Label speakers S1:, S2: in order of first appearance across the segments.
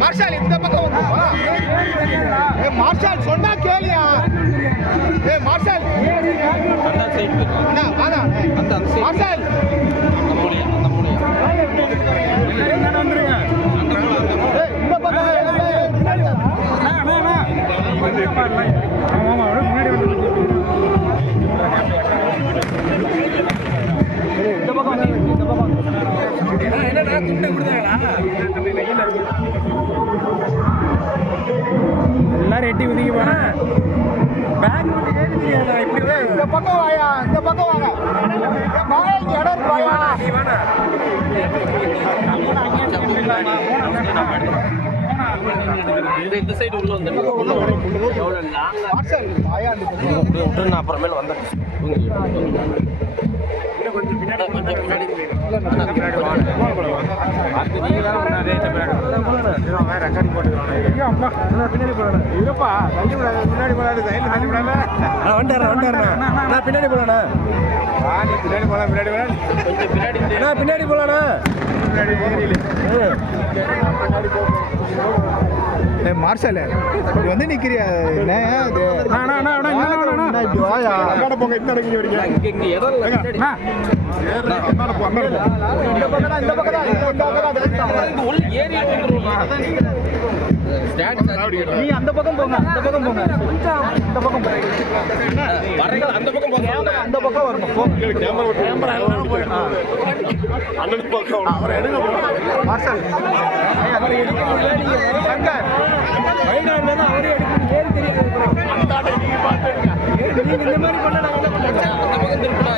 S1: Marshal இந்த பக்கம் வந்து மார்ஷல் சொன்னா கேளியா
S2: ஒதுங்கி போனேன் பேக் மட்டும் ஏறி தெரியாதா இப்படி
S1: இந்த பக்கம் வாயா இந்த பக்கம் வாங்க. வாயா, இங்க இடம் இருக்கு வாயா.
S2: நீ வேணா.
S3: இந்த சைடு உள்ள வந்து விட்டு நான் அப்புறமேல வந்தேன் கொஞ்சம் பின்னாடி
S2: ரெக்கார்ட் போட்டுக்கிறோம் பின்னாடி இருப்பா தள்ளி விடாத முன்னாடி போடாது சைடில் தள்ளி விடாத நான் வந்துடுறேன் வந்துடுறேன் நான் பின்னாடி போலாண்ணா. பின்னாடி போலாம் பின்னாடி போலாம்
S3: கொஞ்சம் பின்னாடி
S2: நான் பின்னாடி போலாண்ணா. பின்னாடி
S1: மார்ஷல் இப்படி வந்து நிக்கிறியா?
S2: போங்க
S3: பின்னாடி.
S1: இந்த பக்கம் இந்த பக்கம் பக்கம் நீ அந்த பக்கம் போங்க அந்த பக்கம் போங்க. இந்த பக்கம் போங்க.
S3: அந்த பக்கம் போங்க.
S1: அந்த பக்கம் வரணும். போ.
S2: அண்ணன் பக்கம் அவரை எடுங்க
S1: மார்ஷல். சங்கர்.
S2: வைடா இருந்தா அவரே எடுக்கணும். ஏறி தெரியாது. நீங்க இந்த மாதிரி பண்ண நான் என்ன பண்ணுறேன்
S3: அந்த பக்கம் திருப்பினா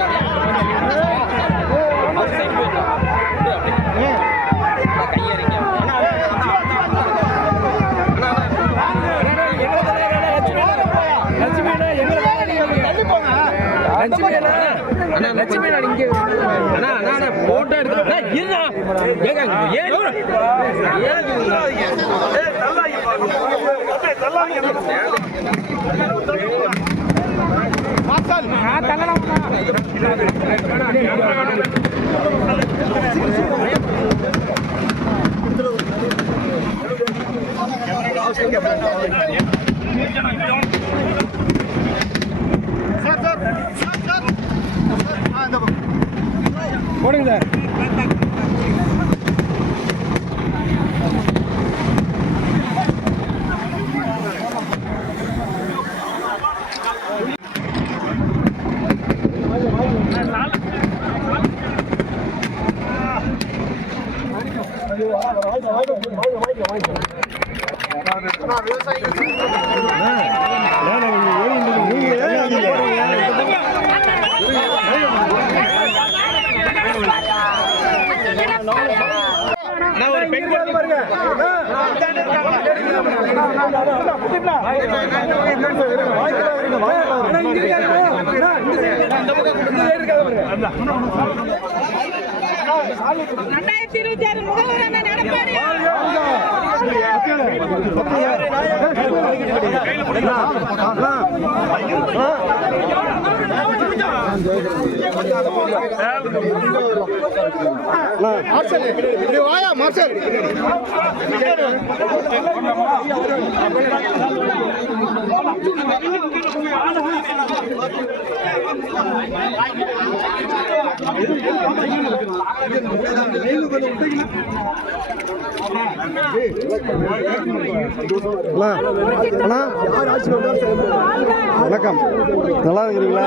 S3: போட்டோ எடுத்து அண்ணா, இருண்ணா ஏங்க ஏறி
S2: போடுங்க சார்.
S4: ரெண்டாயிரத்தி இருபத்தி ஆறு முதல்வர் அண்ணன் எடப்பாடி கையில்
S1: மார்ஷல் இப்படி வாயா மார்ஷல்
S5: வணக்கம். நல்லா இருக்கிறீங்களா?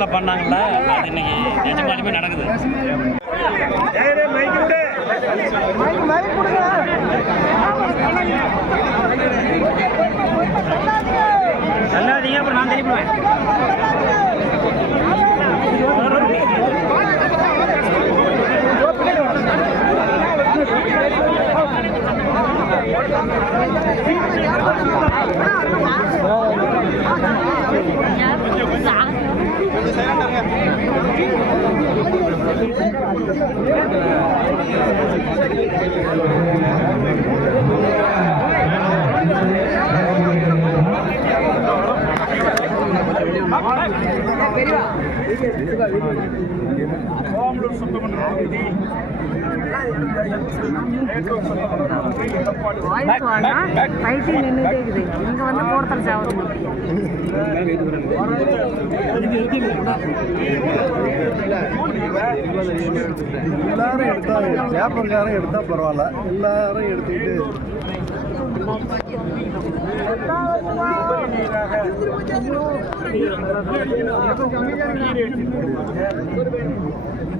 S6: மண்டலத்தில் பண்ணாங்கல்ல? அது இன்னைக்கு நிஜமாலுமே நடக்குது. நல்லாதீங்க அப்புறம் நான் திருப்பிடுவேன்
S4: பைத்தி நின்றுட்டே இருக்குது. இங்க வந்து போடுறது சாவது
S5: எல்லாரும் எடுத்தா பேப்பர்காரன் எடுத்தா பரவாயில்ல எல்லாரும் எடுத்துக்கிட்டு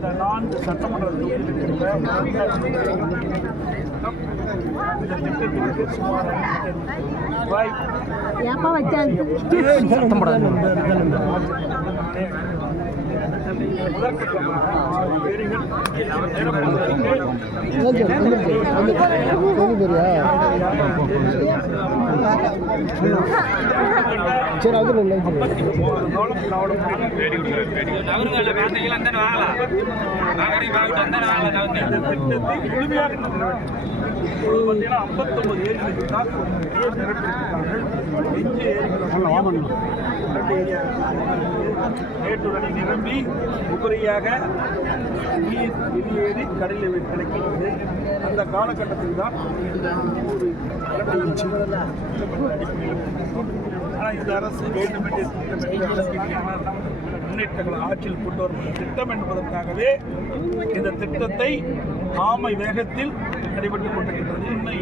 S2: இந்த நான்கு சட்டமன்ற தொகுதிகளில் இந்த திட்டத்திற்கு சுமார் ரூபாய்
S4: வச்சாங்க
S5: சரி அது இல்லை
S2: ஐம்பத்தொன்பது ஏரிகளுக்கு தான் நிரப்பியிருக்கிறார்கள் எஞ்சிய ஏரிகள் நேற்றுடனே நிரம்பி உபரியாக நீர் வெளியேறி கடலில் கிடைக்கிறது அந்த காலகட்டத்தில் தான் ஒரு ஆனால் இந்த அரசு வேண்டுமென்றே திட்டமிட்டு முன்னேற்றங்களை ஆட்சியில் கொண்டு வரும் திட்டம் என்பதற்காகவே இந்த திட்டத்தை ஆமை வேகத்தில் நடைபெற்றுக் கொண்டிருக்கிறது. இன்னும்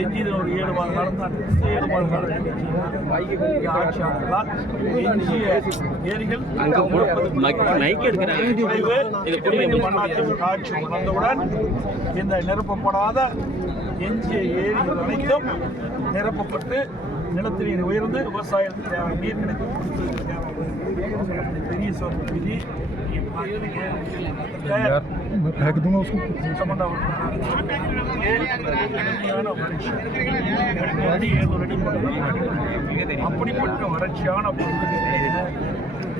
S2: எஞ்சியது ஒரு ஏழு மாத காலம் தான் ஏழு மாத காலத்தில் ஆட்சியாளர்களால் எஞ்சிய ஏரிகள் ஆட்சி வந்தவுடன் இந்த நிரப்பப்படாத எஞ்சிய ஏரிகள் அனைத்தும் நிரப்பப்பட்டு நிலத்தடி நீர் உயர்ந்து விவசாயத்துக்கு நீர் கிடைக்கும் பெரிய விதி ஏழு அடி போட்டு அப்படிப்பட்ட வறட்சியான பகுதிகளில்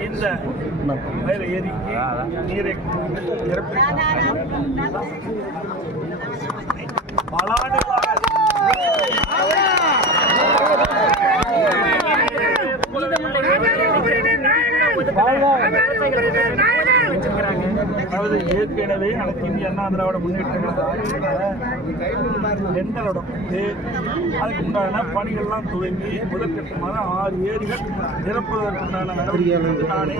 S2: இந்த மேல ஏரிக்கு நீரை நிரப்பி பல ஆண்டுகளாக அதாவது ஏற்கனவே அனைத்து இந்திய அண்ணா திராவிட முன்னேற்ற டெண்டரோட அதுக்கு உண்டான பணிகள்லாம் துவங்கி முதற்கட்டமாக ஆறு ஏரிகள் நிரப்புவதற்குண்டான நடவடிக்கைகள் நானே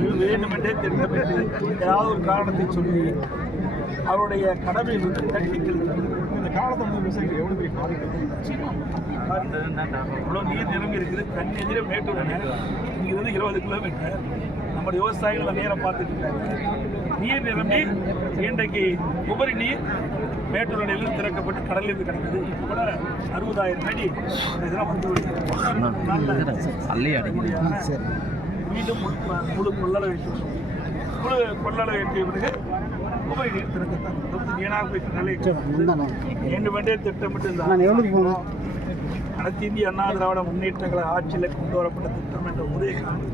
S2: இது வேண்டுமென்றே திட்டமிட்டு ஏதாவது ஒரு காரணத்தை சொல்லி அவருடைய கடமை வந்து தட்டி
S5: காலத்தை வந்து விவசாயிகள் எவ்வளவு பெரிய பாதிப்பு
S2: இவ்வளோ நீர் நிரம்பி இருக்குது கண் எதிரே மேட்டூர் அணை இங்கிருந்து இருபது கிலோமீட்டர் நம்முடைய விவசாயிகள் அந்த நீரை பார்த்துட்டு நீர் நிரம்பி இன்றைக்கு உபரி நீர் மேட்டூர் அணையிலிருந்து திறக்கப்பட்டு கடலிலிருந்து கிடக்குது இப்போ கூட அறுபதாயிரம் அடி இதெல்லாம் வந்து மீண்டும் முழு முழு கொள்ளளவு முழு கொள்ளளவு பிறகு உபரி நீர் திறக்கத்தான் வீணாக போய் நிலை வேண்டும் என்றே திட்டமிட்டு இந்த அனைத்து இந்திய அண்ணா திராவிட முன்னேற்ற கழக ஆட்சியில் கொண்டு வரப்பட்ட திட்டம் என்ற ஒரே காரணம்.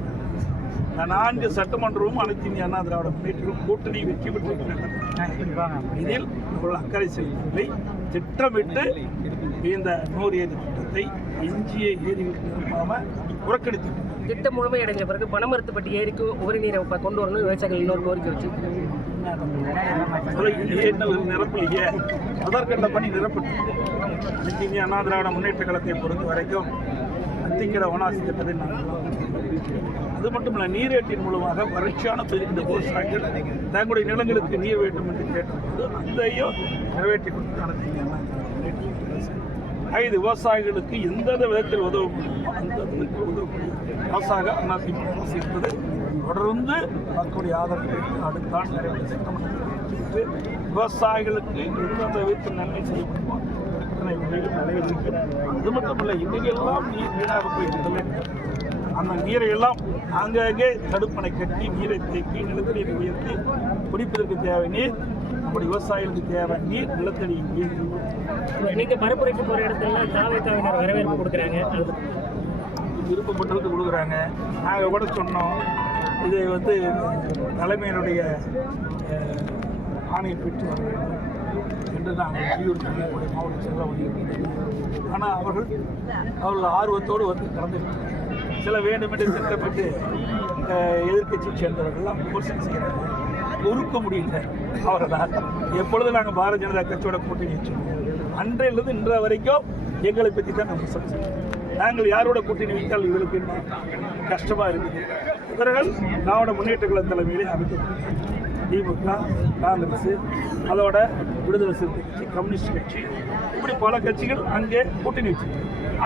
S2: நான்கு சட்டமன்றமும் அனைத்து இந்திய அண்ணா திராவிட முன்னேற்றம் கூட்டணி வெற்றி பெற்றிருக்கிறார்கள் இதில் இவர்கள் அக்கறை செலுத்தவில்லை. திட்டமிட்டு இந்த நூறு ஏதி திட்டத்தை எஞ்சிய ஏரிகளுக்கு நிரப்பாம புறக்கணித்து
S7: திட்டம் முழுமையடைஞ்ச பிறகு பணமருத்துப்பட்டி ஏரிக்கு உபரி நீரை கொண்டு வரணும் விவசாயிகள் இன்னொரு கோரிக்கை வச்சு
S2: நிரப்பலையே முதற்கட்ட பணி நிரப்பட்டு அனைத்து இந்திய அண்ணா திராவிட முன்னேற்ற கழகத்தை பொறுத்த வரைக்கும் அத்திக்கிற வனாசி திட்டத்தை அது மட்டும் இல்லை நீரேட்டின் மூலமாக வறட்சியான பெருகின்ற விவசாயிகள் தங்களுடைய நிலங்களுக்கு நீர் வேண்டும் என்று கேட்டபோது அதையும் நிறைவேற்றி கொடுத்து ஐந்து விவசாயிகளுக்கு எந்தெந்த விதத்தில் உதவ முடியுமோ அந்த விதத்தில் உதவக்கூடிய அரசாக அதிமுக அரசு என்பது தொடர்ந்து மக்களுடைய ஆதரவு பெற்று அடுத்தான் நிறைவேற்ற விவசாயிகளுக்கு எந்தெந்த விதத்தில் நன்மை செய்ய முடியுமோ? அது மட்டும் இல்லை இன்னைக்கெல்லாம் நீர் வீணாக போயிருந்தது அந்த நீரை எல்லாம் ஆங்காங்கே தடுப்பணை கட்டி நீரை தேக்கி நிலத்தடியை உயர்த்தி குடிப்பதற்கு தேவை நீர் நம்முடைய விவசாயிகளுக்கு தேவை நீர் நிலத்தடி உயர்த்தி.
S7: நீங்க பரப்புரைக்கு போற இடத்துல தாவேக்காவினர் வரவேற்பு கொடுக்குறாங்க.
S2: விருப்பப்பட்டதுக்கு கொடுக்குறாங்க. நாங்கள் கூட சொன்னோம். இதை வந்து தலைமையினுடைய ஆணையை பெற்று வர வேண்டும் என்று நாங்கள் வலியுறுத்தி நம்முடைய மாவட்ட செல்ல வலியுறுத்தி ஆனால் அவர்கள் அவர்கள் ஆர்வத்தோடு வந்து கலந்து சில வேண்டுமென்று திட்டப்பட்டு அஹ், சேர்ந்தவர்கள்லாம் விமர்சனம் செய்கிறார்கள். பொறுக்க முடியல அவர்களால். எப்பொழுது நாங்கள் பாரதிய ஜனதா கட்சியோட கூட்டணி வச்சோம் அன்றையிலிருந்து இன்ற வரைக்கும் எங்களை பற்றி தான் நம்ம செய்யணும் நாங்கள் யாரோட கூட்டணி வைத்தால் இவளுக்கு என்ன இருக்குது? இவர்கள் திராவிட முன்னேற்ற கழக தலைமையிலே அமைக்கப்பட்டது திமுக காங்கிரஸ் அதோட விடுதலை சிறுத்தை கட்சி கம்யூனிஸ்ட் கட்சி இப்படி பல கட்சிகள் அங்கே கூட்டணி வச்சு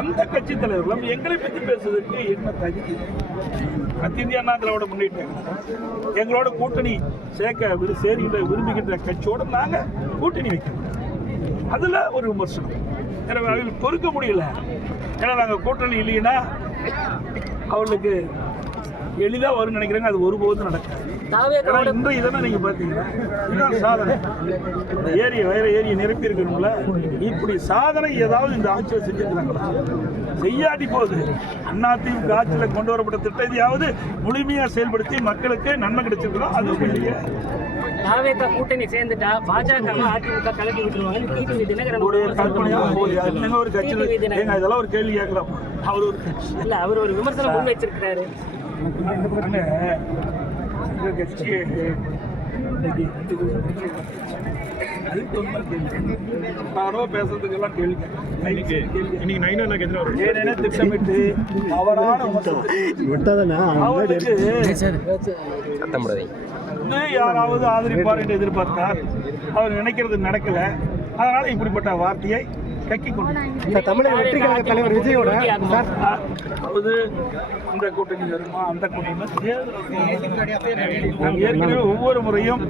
S2: அந்த கட்சி தலைவர்களும் எங்களை பற்றி பேசுவதற்கு என்ன தகுதி? அனைத்து இந்திய அண்ணா திராவிட முன்னேற்ற எங்களோட கூட்டணி சேர்க்க விரு சேருகின்ற விரும்புகின்ற கட்சியோடு நாங்கள் கூட்டணி வைக்கிறோம். அதில் ஒரு விமர்சனம். எனவே அவர்கள் பொறுக்க முடியல. ஏன்னா நாங்கள் கூட்டணி இல்லைன்னா அவர்களுக்கு எளிதாக வரும்னு நினைக்கிறாங்க. அது ஒருபோதும் நடக்காது. இன்றைய இதெல்லாம் நீங்கள் பார்த்தீங்கன்னா இதுதான் சாதனை. இந்த ஏரியை வேற ஏரியை நிரப்பி இருக்கணும்ல. இப்படி சாதனை ஏதாவது இந்த ஆட்சியில் செஞ்சிருக்கிறாங்களா? செய்யாட்டி போகுது. அதிமுக ஆட்சியில் கொண்டு வரப்பட்ட திட்டத்தையாவது முழுமையாக செயல்படுத்தி மக்களுக்கு நன்மை கிடைச்சிருக்கிறோம் அதுவும் இல்லையே.
S7: தாவேக்கா கூட்டணி சேர்ந்துட்டா பாஜக அதிமுக கலக்கி விட்டுருவாங்க தினகரன் ஒரு
S2: கற்பனையா ஒரு கட்சி. ஏங்க இதெல்லாம் ஒரு கேள்வி கேட்கலாம்? அவர் ஒரு
S7: இல்ல அவர் ஒரு விமர்சனம் முன் வச்சிருக்கிறாரு.
S2: அண்ணே, எங்க கேள்வி திட்டமிட்டு அவரான யாராவது ஆதரிப்பார் என்று எதிர்பார்த்தார். அவர் நினைக்கிறது நடக்கல. அதனால இப்படிப்பட்ட வார்த்தையை கக்கி கொண்டு
S5: தமிழக வெற்றி கழக தலைவர் விஜயோட சார்.
S2: அதாவது இந்த கூட்டணி வருமா அந்த கூட்டணி ஏற்கனவே ஒவ்வொரு முறையும்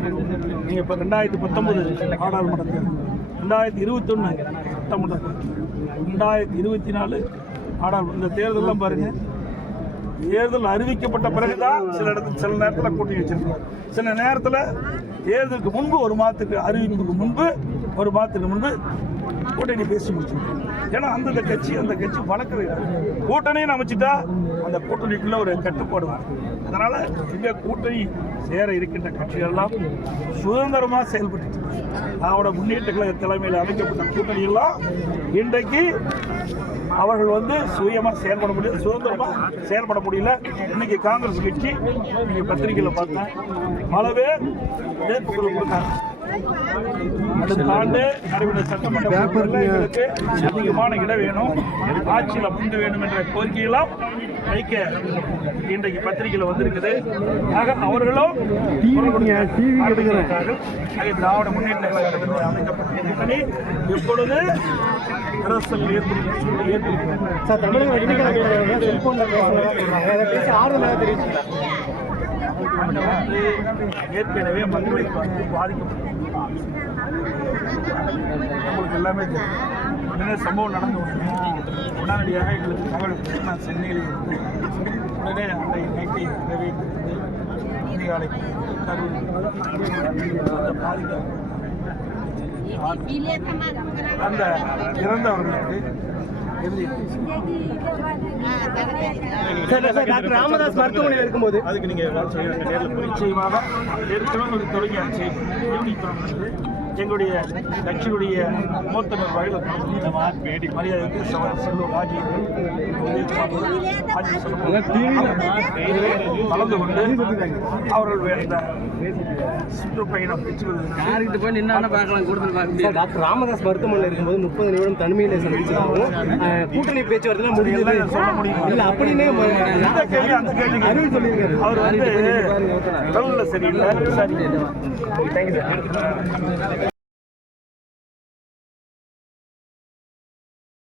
S2: நீங்கள் இப்போ ரெண்டாயிரத்தி பத்தொன்பது நாடாளுமன்ற தேர்தல் ரெண்டாயிரத்தி இருபத்தொன்று சட்டமன்ற தேர்தல் ரெண்டாயிரத்தி இருபத்தி நாலு நாடாளுமன்ற இந்த தேர்தல்லாம் பாருங்க. தேர்தல் அறிவிக்கப்பட்ட பிறகுதான் சில இடத்துல சில நேரத்தில் கூட்டணி வச்சிருக்கோம். சில நேரத்தில் தேர்தலுக்கு முன்பு ஒரு மாதத்துக்கு அறிவிப்புக்கு முன்பு ஒரு மாதத்துக்கு முன்பு கூட்டணி பேசி முடிச்சிருக்கோம். ஏன்னா அந்தந்த கட்சி அந்த கட்சி வளர்க்குறது கூட்டணின்னு அமைச்சிட்டா அந்த கூட்டணிக்குள்ள ஒரு கட்டுப்பாடு வரும் அதனால இங்க கூட்டணி சேர இருக்கின்ற கட்சிகள்லாம் சுதந்திரமாக செயல்பட்டு அவரோட முன்னேற்ற கழக தலைமையில் அமைக்கப்பட்ட கூட்டணி எல்லாம் இன்றைக்கு அவர்கள் வந்து சுயமா செயல்பட முடியல சுதந்திரமா செயல்பட முடியல. இன்னைக்கு காங்கிரஸ் கட்சி நீங்க பத்திரிகையில பார்த்தேன். பல பேர் குரல் கொடுத்தாங்க. அடுத்த ஆண்டு நடைபெற்ற சட்டமன்ற அதிகமான இடம் வேணும். ஆட்சியில் வேணும் என்ற கோரிக்கையெல்லாம் வைக்க இன்றைக்கு பத்திரிகையில் வந்திருக்குது. ஆக அவர்களும் திராவிட முன்னேற்ற கழகத்திலிருந்து அமைக்கப்பட்ட கூட்டணி எப்பொழுது அரசல் ஏற்படுத்தி
S3: சார் தமிழக அதை பேசி ஆறுதலாக தெரிவிச்சுக்கலாம்
S2: ஏற்கனவே மக்களை வந்து நம்மளுக்கு எல்லாமே தெரியும். உடனே சம்பவம் நடந்த உடனே உடனடியாக எங்களுக்கு தகவல் நான் சென்னையில் உடனே அந்த நைட்டை இரவே இருந்து அதிகாலைக்கு அந்த இறந்தவர்களுக்கு
S3: டாக்டர் ராமதாஸ் மருத்துவமனையில் இருக்கும்போது. அதுக்கு நீங்க நேரில் போய்.
S2: நிச்சயமாக. ஏற்கனவே ஒரு யூனிட் தொடங்குது எங்களுடைய கட்சியுடைய மூத்த நிர்வாகிகள் மரியாதைக்கு ராஜி கலந்து கொண்டு அவர்கள் இந்த சுற்றுப்பயணம்
S8: போய் பார்க்கலாம் கூடுதல்
S3: டாக்டர் ராமதாஸ் மருத்துவமனையில் இருக்கும்போது முப்பது நிமிடம் தனிமையில சந்திச்சதாகவும் அஹ், கூட்டணி பேச்சுவார்த்தை முடிஞ்சது.
S2: இதெல்லாம் சொல்ல முடியுமா?
S3: இல்ல அப்படின்னே
S2: கேள்வி அந்த கேள்வி
S3: அருள் சொல்லியிருக்காரு.
S2: அவர் வந்து சரியில்லை. சரி. Thank you sir